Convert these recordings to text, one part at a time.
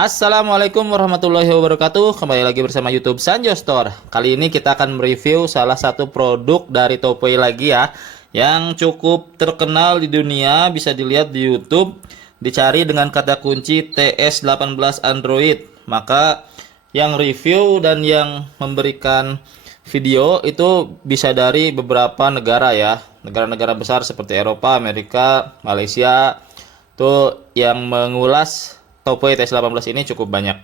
Assalamualaikum warahmatullahi wabarakatuh. Kembali lagi bersama YouTube Sanjo Store. Kali ini kita akan mereview salah satu produk dari Topay lagi ya, yang cukup terkenal di dunia. Bisa dilihat di YouTube, dicari dengan kata kunci TS18 Android. Maka yang review dan yang memberikan video itu bisa dari beberapa negara ya, negara-negara besar seperti Eropa, Amerika, Malaysia. Tuh yang mengulas Topay TS18 ini cukup banyak.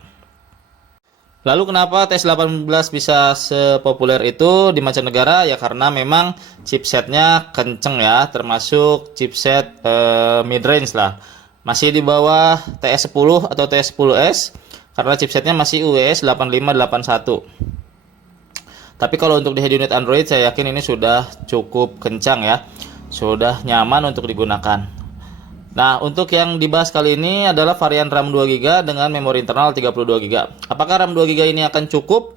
Lalu kenapa TS18 bisa sepopuler itu di mancanegara? Ya karena memang chipsetnya kenceng ya, termasuk chipset mid-range lah. Masih di bawah TS10 atau TS10S karena chipsetnya masih UES 8581. Tapi kalau untuk di head unit Android saya yakin ini sudah cukup kencang ya, sudah nyaman untuk digunakan. Nah, untuk yang dibahas kali ini adalah varian RAM 2GB dengan memori internal 32GB. Apakah RAM 2GB ini akan cukup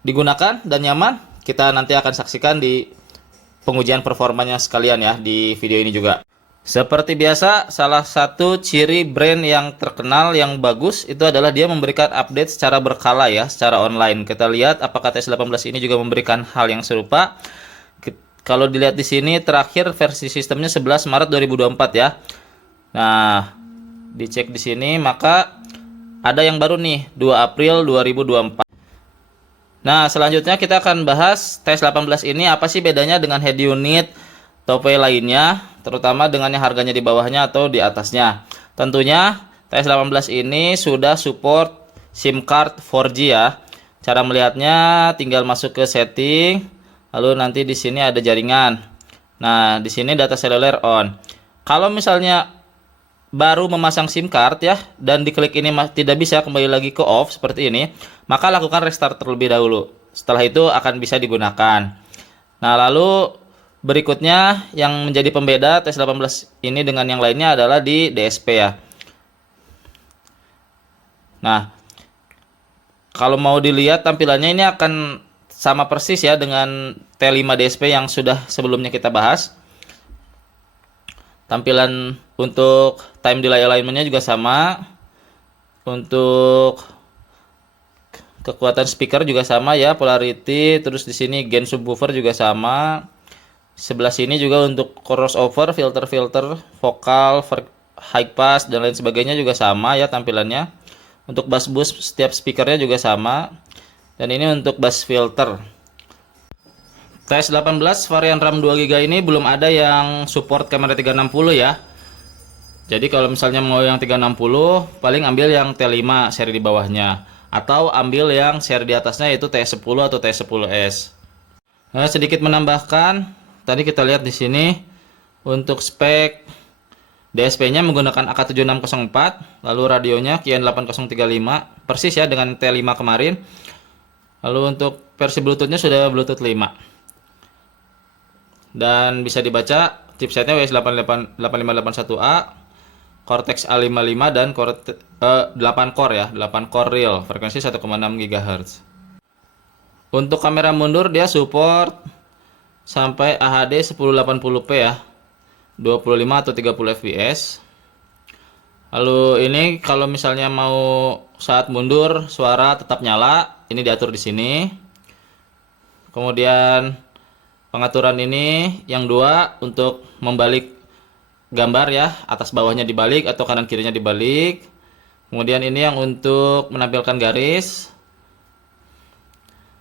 digunakan dan nyaman? Kita nanti akan saksikan di pengujian performanya sekalian ya di video ini juga. Seperti biasa, salah satu ciri brand yang terkenal yang bagus itu adalah dia memberikan update secara berkala ya, secara online. Kita lihat apakah TS18 ini juga memberikan hal yang serupa. Kalau dilihat di sini terakhir versi sistemnya 11 Maret 2024 ya. Nah, dicek di sini maka ada yang baru nih 2 April 2024. Nah, selanjutnya kita akan bahas TS18 ini apa sih bedanya dengan head unit Topay lainnya, terutama dengan yang harganya di bawahnya atau di atasnya. Tentunya TS18 ini sudah support SIM card 4G ya. Cara melihatnya tinggal masuk ke setting. Lalu nanti di sini ada jaringan. Nah, di sini data seluler on. Kalau misalnya baru memasang SIM card ya dan diklik ini tidak bisa kembali lagi ke off seperti ini, maka lakukan restart terlebih dahulu. Setelah itu akan bisa digunakan. Nah, lalu berikutnya yang menjadi pembeda TS18 ini dengan yang lainnya adalah di DSP ya. Nah, kalau mau dilihat tampilannya ini akan sama persis ya dengan T5 DSP yang sudah sebelumnya kita bahas. Tampilan untuk time delay alignment-nya juga sama. Untuk kekuatan speaker juga sama ya, polarity, terus di sini gain subwoofer juga sama. Sebelah sini juga untuk crossover, filter-filter, vokal, high pass dan lain sebagainya juga sama ya tampilannya. Untuk bass boost setiap speakernya juga sama. Dan ini untuk bass filter. TS18 varian RAM 2GB ini belum ada yang support kamera 360 ya. Jadi kalau misalnya mau yang 360 paling ambil yang T5 seri di bawahnya, atau ambil yang seri di atasnya yaitu TS10 atau TS10S. Nah, sedikit menambahkan, tadi kita lihat di sini untuk spek DSP-nya menggunakan AK7604, lalu radionya QN8035, persis ya dengan T5 kemarin. Lalu untuk versi Bluetooth-nya sudah Bluetooth 5. Dan bisa dibaca chipsetnya WS8581A, Cortex A55 dan 8 core ya, 8 core real, frekuensi 1,6 GHz. Untuk kamera mundur dia support sampai AHD 1080p ya, 25 atau 30 fps. Lalu ini kalau misalnya mau saat mundur suara tetap nyala, ini diatur di sini. Kemudian pengaturan ini yang dua untuk membalik gambar ya, atas bawahnya dibalik atau kanan kirinya dibalik. Kemudian ini yang untuk menampilkan garis.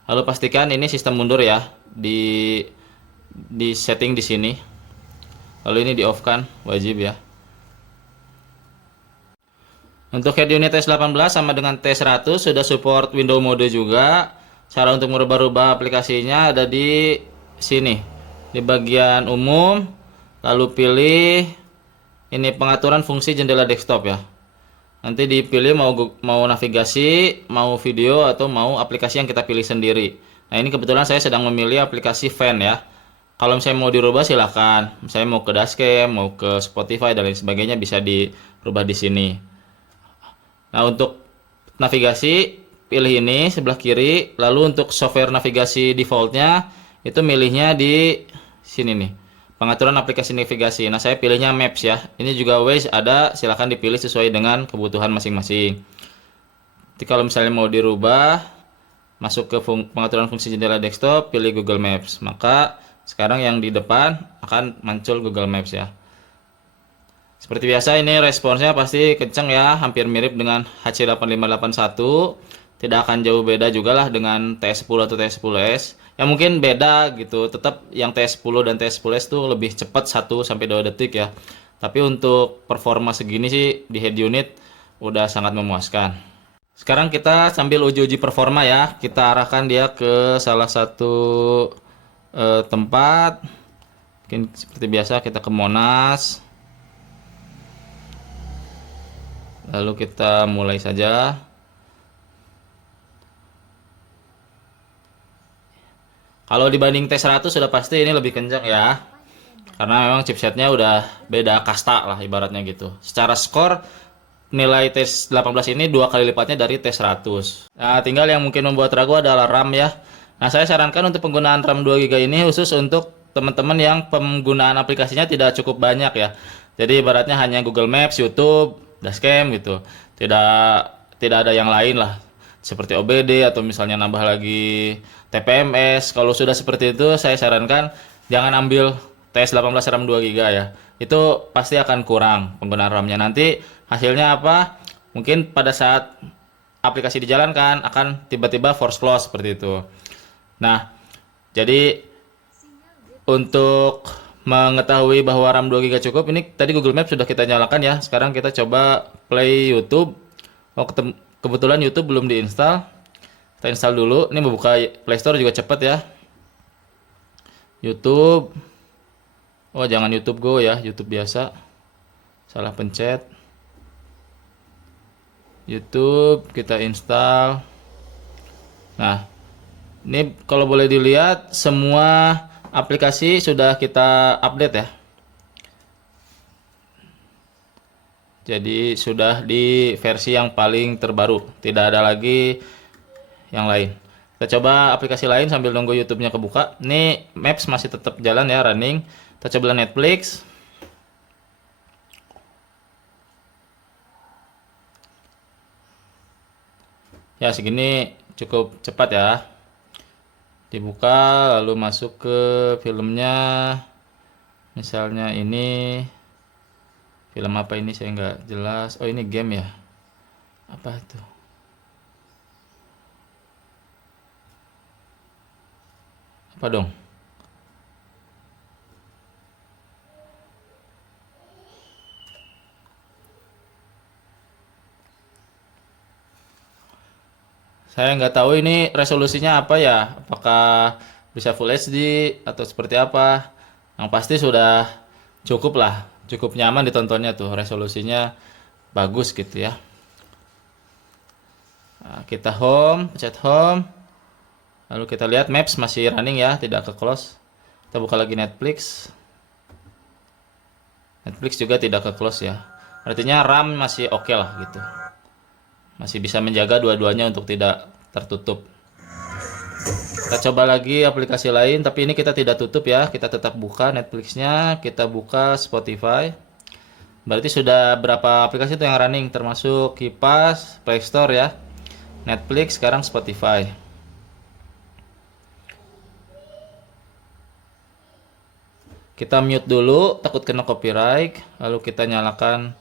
Lalu pastikan ini sistem mundur ya, di setting di sini. Lalu ini di off kan, wajib ya. Untuk head unit TS18 sama dengan T100 sudah support window mode juga. Cara untuk merubah-rubah aplikasinya ada di sini, di bagian umum. Lalu pilih ini pengaturan fungsi jendela desktop ya. Nanti dipilih mau navigasi, mau video, atau mau aplikasi yang kita pilih sendiri. Nah, ini kebetulan saya sedang memilih aplikasi fan ya. Kalau misalnya mau dirubah silahkan. Misalnya mau ke Dashcam, mau ke Spotify dan lain sebagainya bisa dirubah di sini. Nah, untuk navigasi pilih ini sebelah kiri. Lalu untuk software navigasi defaultnya itu milihnya di sini nih, pengaturan aplikasi navigasi. Nah, saya pilihnya Maps ya. Ini juga Waze ada, silahkan dipilih sesuai dengan kebutuhan masing-masing. Jadi kalau misalnya mau dirubah, masuk ke pengaturan fungsi jendela desktop, pilih Google Maps. Maka sekarang yang di depan akan muncul Google Maps ya. Seperti biasa ini responsnya pasti kenceng ya, hampir mirip dengan HC8581. Tidak akan jauh beda juga lah dengan TS10 atau TS10S. Ya mungkin beda gitu, tetap yang TS10 dan TS10S tuh lebih cepat 1-2 detik ya. Tapi untuk performa segini sih di head unit udah sangat memuaskan. Sekarang kita sambil uji-uji performa ya. Kita arahkan dia ke salah satu tempat. Mungkin seperti biasa kita ke Monas. Lalu kita mulai saja. Kalau dibanding T100 sudah pasti ini lebih kencang ya. Karena memang chipsetnya udah beda kasta lah ibaratnya gitu. Secara skor nilai T18 ini 2 kali lipatnya dari T100. Nah, tinggal yang mungkin membuat ragu adalah RAM ya. Nah, saya sarankan untuk penggunaan RAM 2 GB ini khusus untuk teman-teman yang penggunaan aplikasinya tidak cukup banyak ya. Jadi ibaratnya hanya Google Maps, YouTube, Dashcam gitu. Tidak ada yang lain lah. Seperti OBD atau misalnya nambah lagi TPMS. Kalau sudah seperti itu saya sarankan jangan ambil TS18 RAM 2 GB ya. Itu pasti akan kurang penggunaan RAM-nya. Nanti hasilnya apa? Mungkin pada saat aplikasi dijalankan akan tiba-tiba force close seperti itu. Nah, jadi untuk mengetahui bahwa RAM 2 GB cukup, ini tadi Google Maps sudah kita nyalakan ya. Sekarang kita coba play YouTube. Oh, kebetulan YouTube belum diinstal. Kita install dulu. Ini membuka Play Store juga cepat ya. YouTube. Oh, jangan YouTube Go ya, YouTube biasa. Salah pencet. YouTube kita install. Nah, ini kalau boleh dilihat semua aplikasi sudah kita update ya. Jadi sudah di versi yang paling terbaru, tidak ada lagi yang lain. Kita coba aplikasi lain sambil nunggu YouTube-nya kebuka. Ini Maps masih tetap jalan ya, running. Kita coba Netflix. Ya, segini cukup cepat ya. Dibuka lalu masuk ke filmnya. Misalnya ini film apa ini saya nggak jelas. Oh, ini game ya. Apa itu? Apa dong? Saya nggak tahu ini resolusinya apa ya. Apakah bisa Full HD atau seperti apa? Yang pasti sudah cukup lah. Cukup nyaman ditontonnya tuh. Resolusinya bagus gitu ya. Nah, kita home, pencet home. Lalu kita lihat Maps masih running ya, tidak ke close. Kita buka lagi Netflix. Netflix juga tidak ke close ya. Artinya RAM masih oke lah gitu. Masih bisa menjaga dua-duanya untuk tidak tertutup. Kita coba lagi aplikasi lain, tapi ini kita tidak tutup ya. Kita tetap buka Netflixnya, kita buka Spotify. Berarti sudah berapa aplikasi itu yang running, termasuk Kipas, Play Store ya. Netflix, sekarang Spotify. Kita mute dulu, takut kena copyright. Lalu kita nyalakan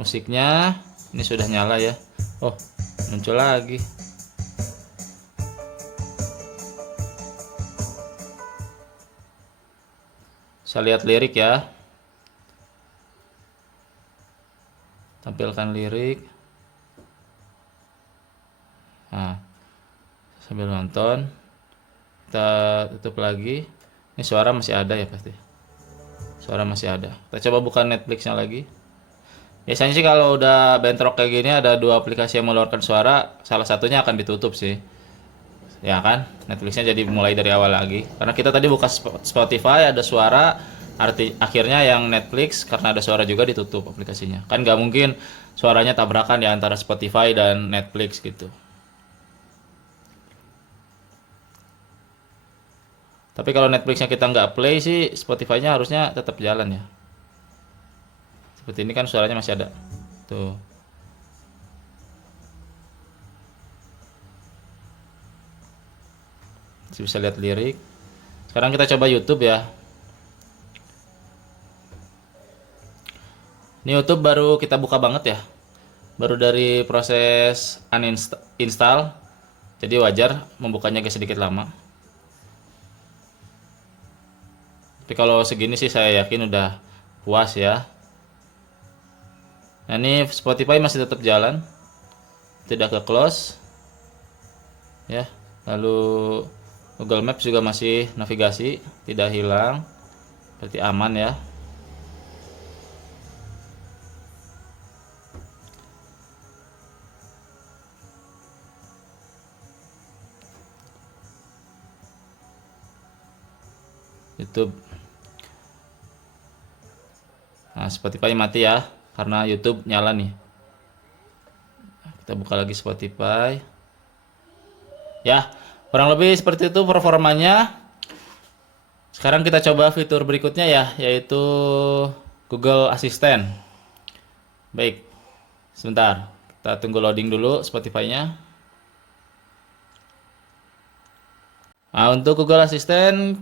musiknya. Ini sudah nyala ya. Oh, muncul lagi. Saya lihat lirik ya. Tampilkan lirik. Nah, sambil nonton. Kita tutup lagi. Ini suara masih ada ya pasti. Suara masih ada. Kita coba buka Netflixnya lagi. Biasanya sih kalau udah bentrok kayak gini ada dua aplikasi yang mengeluarkan suara, salah satunya akan ditutup sih. Ya kan? Netflixnya jadi mulai dari awal lagi. Karena kita tadi buka Spotify ada suara, akhirnya yang Netflix karena ada suara juga ditutup aplikasinya. Kan nggak mungkin suaranya tabrakan ya antara Spotify dan Netflix gitu. Tapi kalau Netflixnya kita nggak play sih, Spotify-nya harusnya tetap jalan ya. Seperti ini kan suaranya masih ada. Tuh. Masih bisa lihat lirik. Sekarang kita coba YouTube ya. Ini YouTube baru kita buka banget ya. Baru dari proses uninstall. Jadi wajar membukanya agak sedikit lama. Tapi kalau segini sih saya yakin udah puas ya. Nah ini Spotify masih tetap jalan, tidak ke close ya. Lalu Google Maps juga masih navigasi, tidak hilang, berarti aman ya. YouTube. Nah, Spotify mati ya, karena YouTube nyala nih. Kita buka lagi Spotify. Ya, kurang lebih seperti itu performanya. Sekarang kita coba fitur berikutnya ya, yaitu Google Assistant. Baik, sebentar. Kita tunggu loading dulu Spotify-nya. Nah, untuk Google Assistant,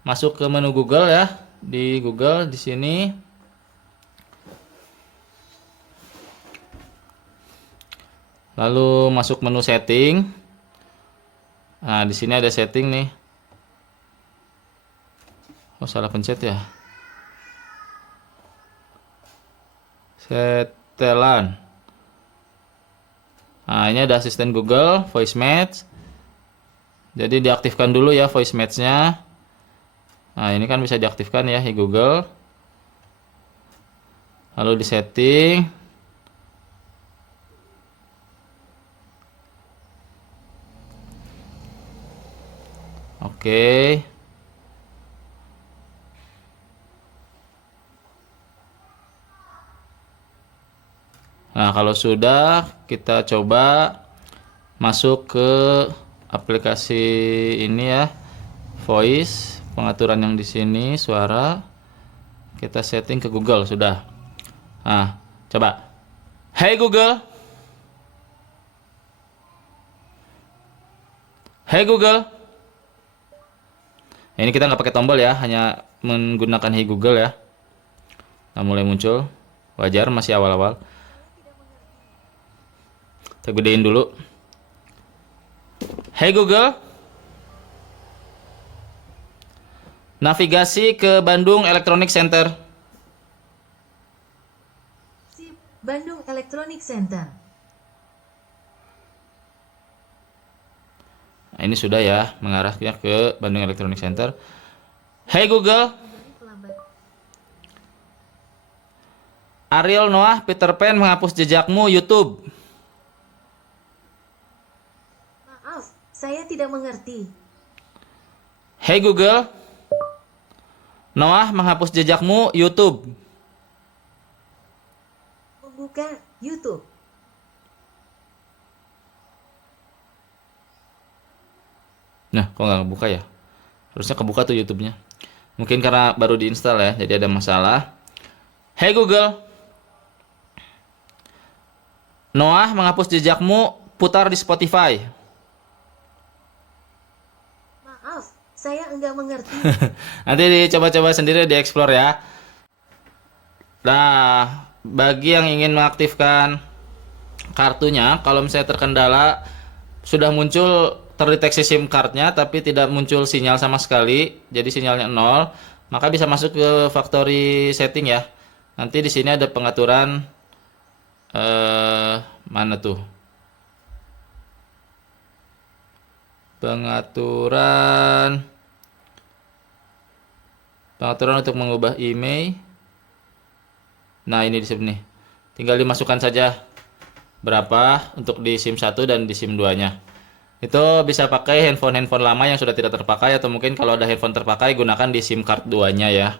masuk ke menu Google ya. Di Google di sini. Lalu masuk menu setting. Nah, di sini ada setting nih. Oh, salah pencet ya. Setelan. Nah, ini ada asisten Google, voice match. Jadi diaktifkan dulu ya voice match-nya. Nah, ini kan bisa diaktifkan ya di Google. Lalu di setting. Oke. Nah, kalau sudah, kita coba masuk ke aplikasi ini ya. Voice, pengaturan yang di sini, suara. Kita setting ke Google, sudah. Nah, coba. Hey Google. Hey Google. Nah, ini kita nggak pakai tombol ya, hanya menggunakan Hey Google ya. Nah, mulai muncul. Wajar, masih awal-awal. Kita gedein dulu. Hey Google. Navigasi ke Bandung Electronic Center. Sip, Bandung Electronic Center. Nah, ini sudah ya, mengarahnya ke Bandung Electronic Center. Hey Google. Ariel Noah Peter Pan menghapus jejakmu YouTube. Maaf, saya tidak mengerti. Hey Google. Noah menghapus jejakmu YouTube. Membuka YouTube. Nah, kok nggak kebuka ya? Harusnya kebuka tuh YouTube-nya. Mungkin karena baru diinstal ya, jadi ada masalah. Hey Google. Noah menghapus jejakmu, putar di Spotify. Maaf, saya enggak mengerti. Nanti dicoba-coba sendiri, di-explore ya. Nah, bagi yang ingin mengaktifkan kartunya, kalau misalnya terkendala, sudah muncul terdeteksi SIM cardnya tapi tidak muncul sinyal sama sekali, jadi sinyalnya 0, maka bisa masuk ke factory setting ya. Nanti di sini ada pengaturan mana tuh? Pengaturan untuk mengubah email. Nah, ini di sini. Tinggal dimasukkan saja berapa untuk di SIM 1 dan di SIM 2-nya. Itu bisa pakai handphone lama yang sudah tidak terpakai, atau mungkin kalau ada handphone terpakai gunakan di SIM card 2-nya ya.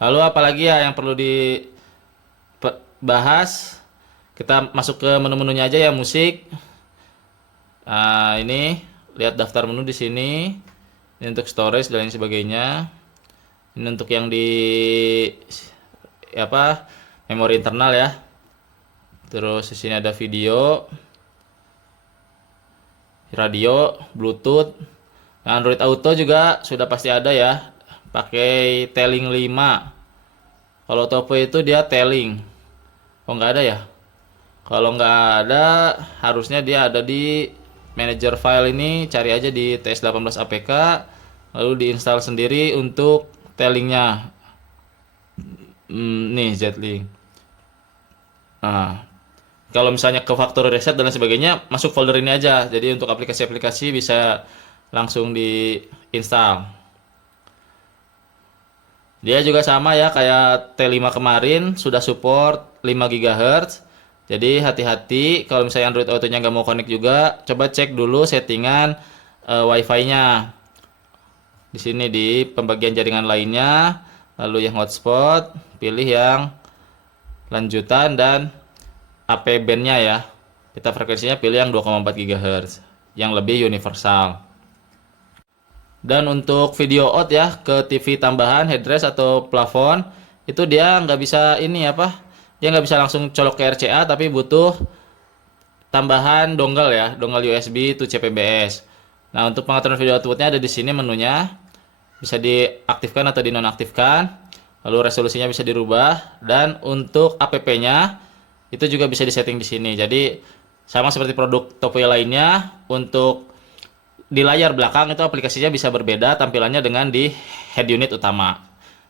Lalu apalagi ya yang perlu dibahas? Kita masuk ke menu-menunya aja ya, musik. Nah, ini lihat daftar menu di sini. Ini untuk storage dan lain sebagainya. Ini untuk yang di memori internal ya. Terus di sini ada video, radio, Bluetooth. Nah, Android Auto juga sudah pasti ada ya. Pakai Telling 5. Kalau Topo itu dia Telling. Oh, nggak ada ya? Kalau nggak ada, harusnya dia ada di manager file ini. Cari aja di TS18 APK, lalu diinstal sendiri untuk Tellingnya. Nih Z-Link. Nah, kalau misalnya ke factory reset dan lain sebagainya, masuk folder ini aja. Jadi untuk aplikasi-aplikasi bisa langsung diinstal. Dia juga sama ya kayak T5 kemarin, sudah support 5 GHz. Jadi hati-hati kalau misalnya Android Auto-nya nggak mau connect juga, coba cek dulu settingan Wi-Fi-nya. Di sini di pembagian jaringan lainnya, lalu yang hotspot, pilih yang lanjutan dan AP band-nya ya. Kita frekuensinya pilih yang 2,4 GHz, yang lebih universal. Dan untuk video out ya ke TV tambahan, headrest atau plafon, itu dia nggak bisa dia nggak bisa langsung colok ke RCA, tapi butuh tambahan dongle ya, dongle USB to CPBS. Nah, untuk pengaturan video outputnya ada di sini menunya, bisa diaktifkan atau dinonaktifkan, lalu resolusinya bisa dirubah, dan untuk app-nya itu juga bisa disetting di sini. Jadi sama seperti produk Topoe lainnya, untuk di layar belakang itu aplikasinya bisa berbeda tampilannya dengan di head unit utama.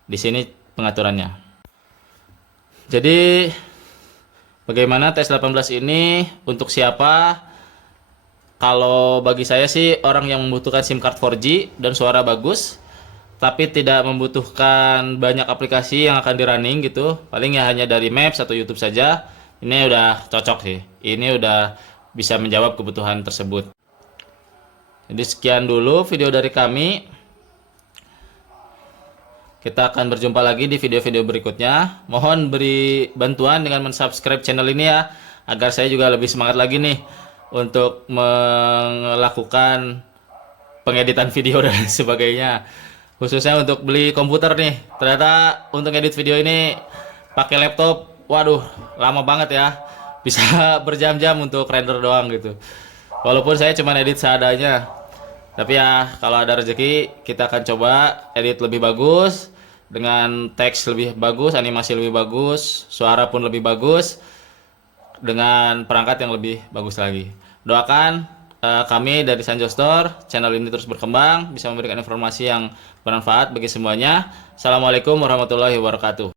Di sini pengaturannya. Jadi bagaimana TS18 ini untuk siapa? Kalau bagi saya sih orang yang membutuhkan SIM card 4G dan suara bagus, tapi tidak membutuhkan banyak aplikasi yang akan di-running gitu. Paling ya hanya dari Maps atau YouTube saja. Ini udah cocok sih. Ini udah bisa menjawab kebutuhan tersebut. Jadi sekian dulu video dari kami. Kita akan berjumpa lagi di video-video berikutnya. Mohon beri bantuan dengan mensubscribe channel ini ya, agar saya juga lebih semangat lagi nih untuk melakukan pengeditan video dan sebagainya. Khususnya untuk beli komputer nih. Ternyata untuk edit video ini pakai laptop, waduh, lama banget ya. Bisa berjam-jam untuk render doang gitu. Walaupun saya cuma edit seadanya. Tapi ya kalau ada rezeki kita akan coba edit lebih bagus, dengan teks lebih bagus, animasi lebih bagus, suara pun lebih bagus, dengan perangkat yang lebih bagus lagi. Doakan kami dari Sanjo Store, channel ini terus berkembang, bisa memberikan informasi yang bermanfaat bagi semuanya. Assalamualaikum warahmatullahi wabarakatuh.